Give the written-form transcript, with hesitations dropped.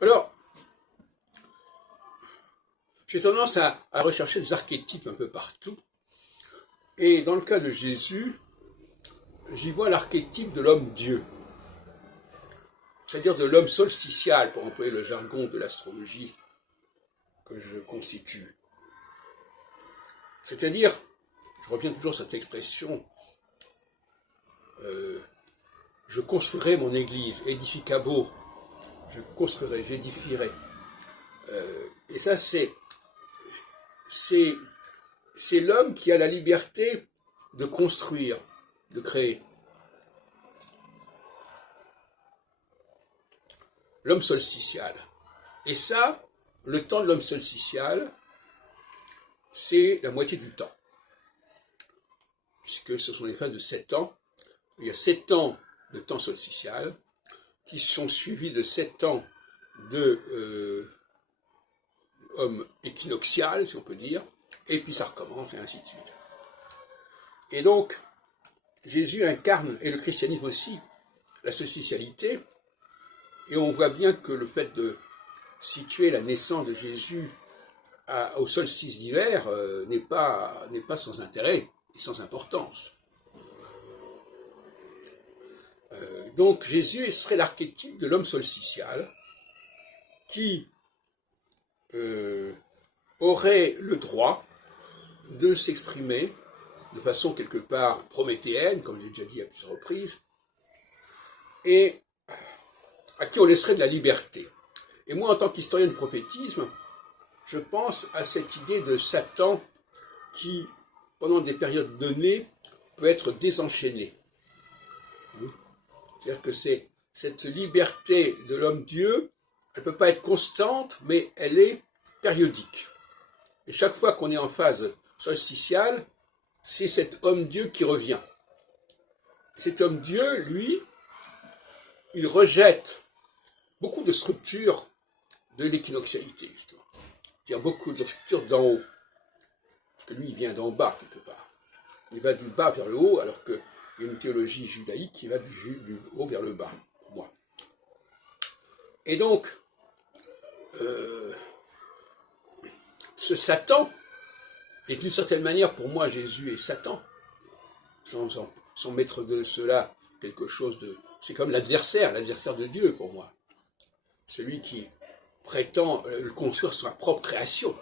Alors, j'ai tendance à rechercher des archétypes un peu partout. Et dans le cas de Jésus, j'y vois l'archétype de l'homme-dieu. C'est-à-dire de l'homme solsticial, pour employer le jargon de l'astrologie que je constitue. C'est-à-dire, je reviens toujours sur cette expression, je construirai mon église, edificabo, je construirai, j'édifierai. Et ça, c'est l'homme qui a la liberté de construire, de créer. L'homme solsticial. Et ça, le temps de l'homme solsticial, c'est la moitié du temps. Puisque ce sont les phases de 7 ans. Il y a 7 ans de temps solsticial qui sont suivis de 7 ans de homme équinoxial, si on peut dire, et puis ça recommence, et ainsi de suite. Et donc, Jésus incarne, et le christianisme aussi, la solsticialité, et on voit bien que le fait de situer la naissance de Jésus au solstice d'hiver n'est pas sans intérêt et sans importance. Donc Jésus serait l'archétype de l'homme solsticial qui aurait le droit de s'exprimer de façon quelque part prométhéenne, comme j'ai déjà dit à plusieurs reprises, et à qui on laisserait de la liberté. Et moi, en tant qu'historien du prophétisme, je pense à cette idée de Satan qui, pendant des périodes données, peut être désenchaîné. C'est-à-dire que cette liberté de l'homme-dieu, elle ne peut pas être constante, mais elle est périodique. Et chaque fois qu'on est en phase solsticiale, c'est cet homme-dieu qui revient. Cet homme-dieu, lui, il rejette beaucoup de structures de l'équinoxialité, justement. C'est-à-dire beaucoup de structures d'en haut. Parce que lui, il vient d'en bas, quelque part. Il va du bas vers le haut, alors qu'il y a une théologie judaïque qui va du haut vers le bas, pour moi. Et donc, ce Satan est d'une certaine manière, pour moi, Jésus est Satan. Son maître de cela, quelque chose de... C'est comme l'adversaire de Dieu, pour moi. Celui qui prétend construire sa propre création.